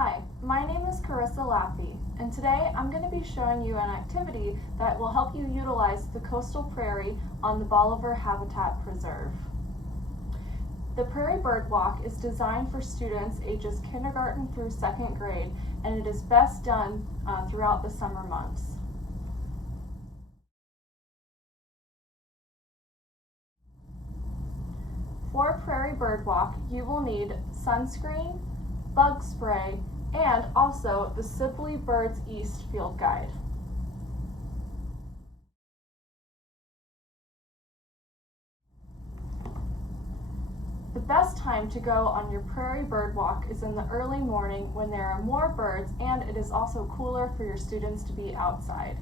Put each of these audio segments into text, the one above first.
Hi, my name is Carissa Laffey, and today I'm going to be showing you an activity that will help you utilize the coastal prairie on the Bolivar Habitat Preserve. The Prairie Bird Walk is designed for students ages kindergarten through 2nd grade, and it is best done throughout the summer months. For Prairie Bird Walk, you will need sunscreen, bug spray, and also the Sibley Birds East field guide. The best time to go on your Prairie Bird Walk is in the early morning when there are more birds and it is also cooler for your students to be outside.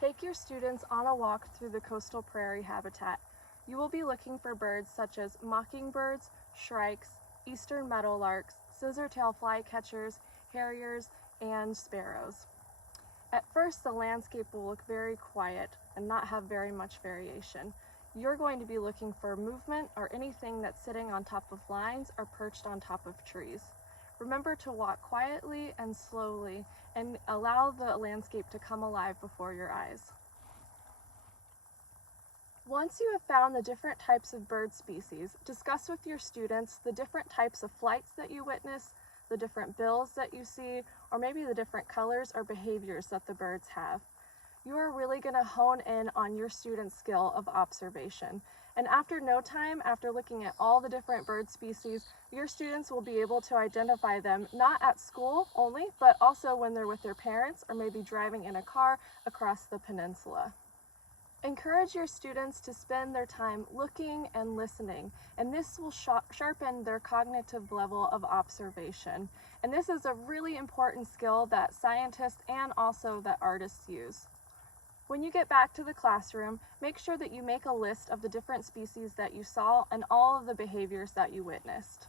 Take your students on a walk through the coastal prairie habitat. You will be looking for birds such as mockingbirds, shrikes, eastern meadowlarks, scissortail flycatchers, harriers, and sparrows. At first, the landscape will look very quiet and not have very much variation. You're going to be looking for movement or anything that's sitting on top of lines or perched on top of trees. Remember to walk quietly and slowly and allow the landscape to come alive before your eyes. Once you have found the different types of bird species, discuss with your students the different types of flights that you witness, the different bills that you see, or maybe the different colors or behaviors that the birds have. You are really going to hone in on your students' skill of observation. And after no time, after looking at all the different bird species, your students will be able to identify them not at school only, but also when they're with their parents or maybe driving in a car across the peninsula. Encourage your students to spend their time looking and listening, and this will sharpen their cognitive level of observation. And this is a really important skill that scientists and also that artists use. When you get back to the classroom, make sure that you make a list of the different species that you saw and all of the behaviors that you witnessed.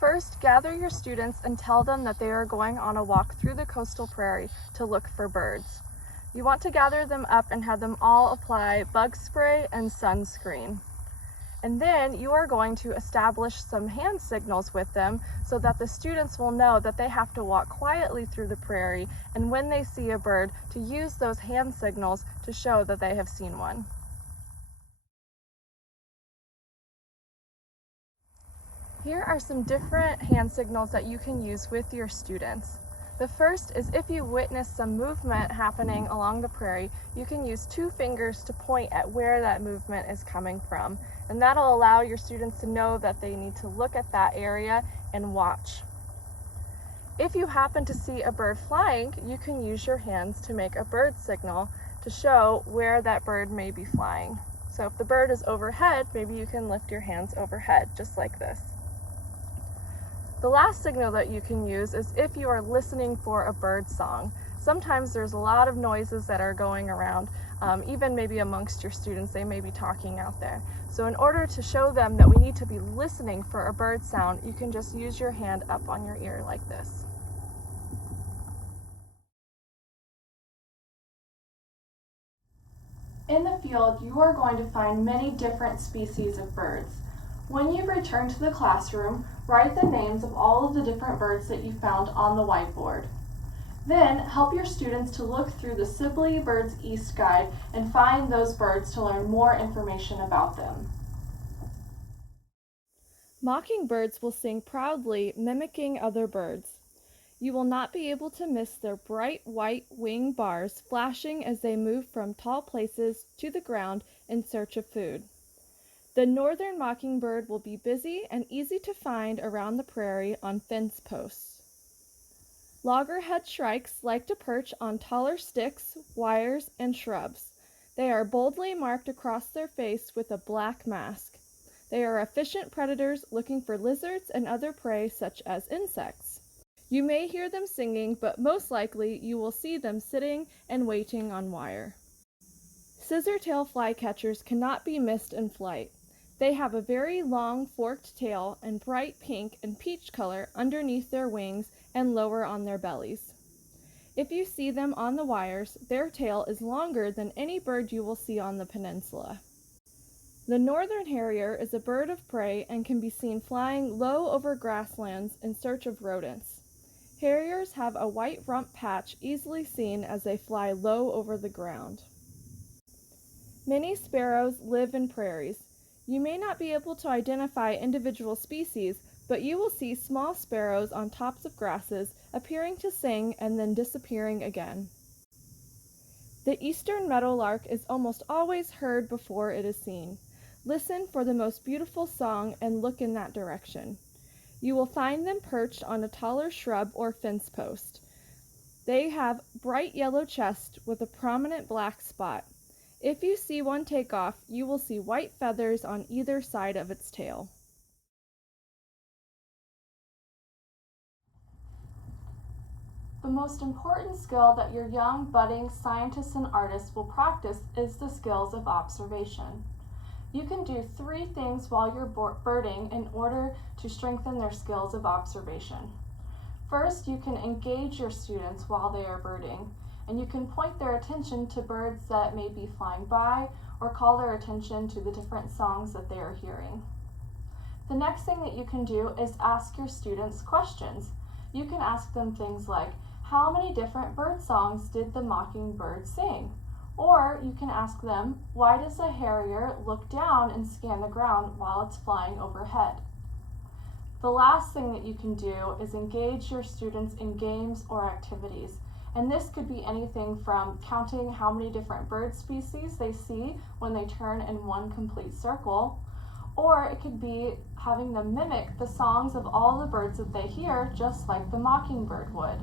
First, gather your students and tell them that they are going on a walk through the coastal prairie to look for birds. You want to gather them up and have them all apply bug spray and sunscreen. And then you are going to establish some hand signals with them so that the students will know that they have to walk quietly through the prairie, and when they see a bird, to use those hand signals to show that they have seen one. Here are some different hand signals that you can use with your students. The first is if you witness some movement happening along the prairie, you can use 2 fingers to point at where that movement is coming from. And that'll allow your students to know that they need to look at that area and watch. If you happen to see a bird flying, you can use your hands to make a bird signal to show where that bird may be flying. So if the bird is overhead, maybe you can lift your hands overhead, just like this. The last signal that you can use is if you are listening for a bird song. Sometimes there's a lot of noises that are going around, even maybe amongst your students, they may be talking out there. So in order to show them that we need to be listening for a bird sound, you can just use your hand up on your ear like this. In the field, you are going to find many different species of birds. When you return to the classroom, write the names of all of the different birds that you found on the whiteboard. Then, help your students to look through the Sibley Birds East guide and find those birds to learn more information about them. Mockingbirds will sing proudly, mimicking other birds. You will not be able to miss their bright white wing bars flashing as they move from tall places to the ground in search of food. The northern mockingbird will be busy and easy to find around the prairie on fence posts. Loggerhead shrikes like to perch on taller sticks, wires, and shrubs. They are boldly marked across their face with a black mask. They are efficient predators looking for lizards and other prey such as insects. You may hear them singing, but most likely you will see them sitting and waiting on wire. Scissortail flycatchers cannot be missed in flight. They have a very long forked tail and bright pink and peach color underneath their wings and lower on their bellies. If you see them on the wires, their tail is longer than any bird you will see on the peninsula. The northern harrier is a bird of prey and can be seen flying low over grasslands in search of rodents. Harriers have a white rump patch easily seen as they fly low over the ground. Many sparrows live in prairies. You may not be able to identify individual species, but you will see small sparrows on tops of grasses appearing to sing and then disappearing again. The eastern meadowlark is almost always heard before it is seen. Listen for the most beautiful song and look in that direction. You will find them perched on a taller shrub or fence post. They have bright yellow chest with a prominent black spot. If you see one take off, you will see white feathers on either side of its tail. The most important skill that your young, budding scientists and artists will practice is the skills of observation. You can do 3 things while you're birding in order to strengthen their skills of observation. First, you can engage your students while they are birding, and you can point their attention to birds that may be flying by or call their attention to the different songs that they are hearing. The next thing that you can do is ask your students questions. You can ask them things like, how many different bird songs did the mockingbird sing? Or you can ask them, why does a harrier look down and scan the ground while it's flying overhead? The last thing that you can do is engage your students in games or activities. And this could be anything from counting how many different bird species they see when they turn in one complete circle, or it could be having them mimic the songs of all the birds that they hear, just like the mockingbird would.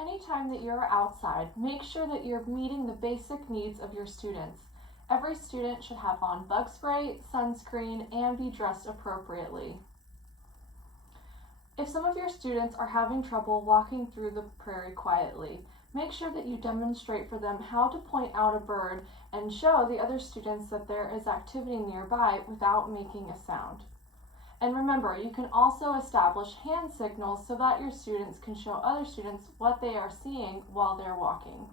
Anytime that you're outside, make sure that you're meeting the basic needs of your students. Every student should have on bug spray, sunscreen, and be dressed appropriately. If some of your students are having trouble walking through the prairie quietly, make sure that you demonstrate for them how to point out a bird and show the other students that there is activity nearby without making a sound. And remember, you can also establish hand signals so that your students can show other students what they are seeing while they're walking.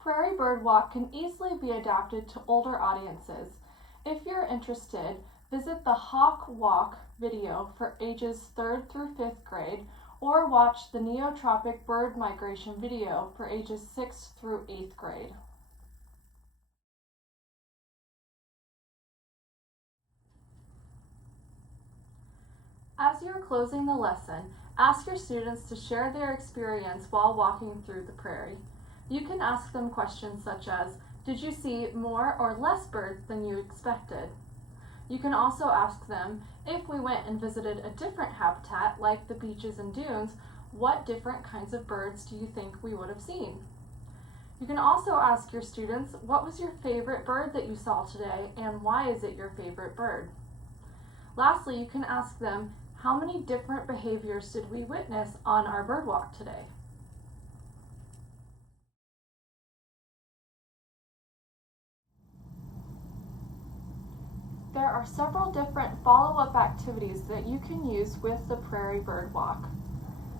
Prairie Bird Walk can easily be adapted to older audiences. If you're interested, visit the Hawk Walk video for ages 3rd through 5th grade, or watch the Neotropic Bird Migration video for ages 6th through 8th grade. As you're closing the lesson, ask your students to share their experience while walking through the prairie. You can ask them questions such as, did you see more or less birds than you expected? You can also ask them, if we went and visited a different habitat like the beaches and dunes, what different kinds of birds do you think we would have seen? You can also ask your students, what was your favorite bird that you saw today and why is it your favorite bird? Lastly, you can ask them, how many different behaviors did we witness on our bird walk today? There are several different follow-up activities that you can use with the Prairie Bird Walk.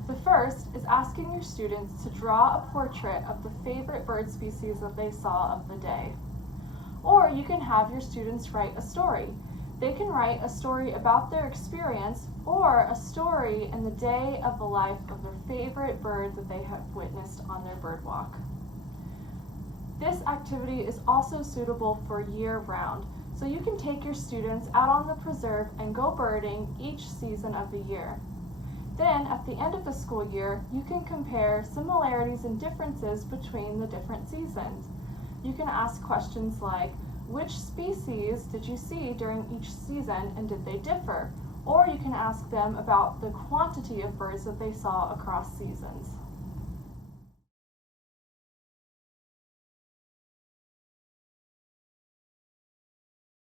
The first is asking your students to draw a portrait of the favorite bird species that they saw of the day. Or you can have your students write a story. They can write a story about their experience or a story in the day of the life of their favorite bird that they have witnessed on their bird walk. This activity is also suitable for year-round, so you can take your students out on the preserve and go birding each season of the year. Then, at the end of the school year, you can compare similarities and differences between the different seasons. You can ask questions like, which species did you see during each season and did they differ? Or you can ask them about the quantity of birds that they saw across seasons.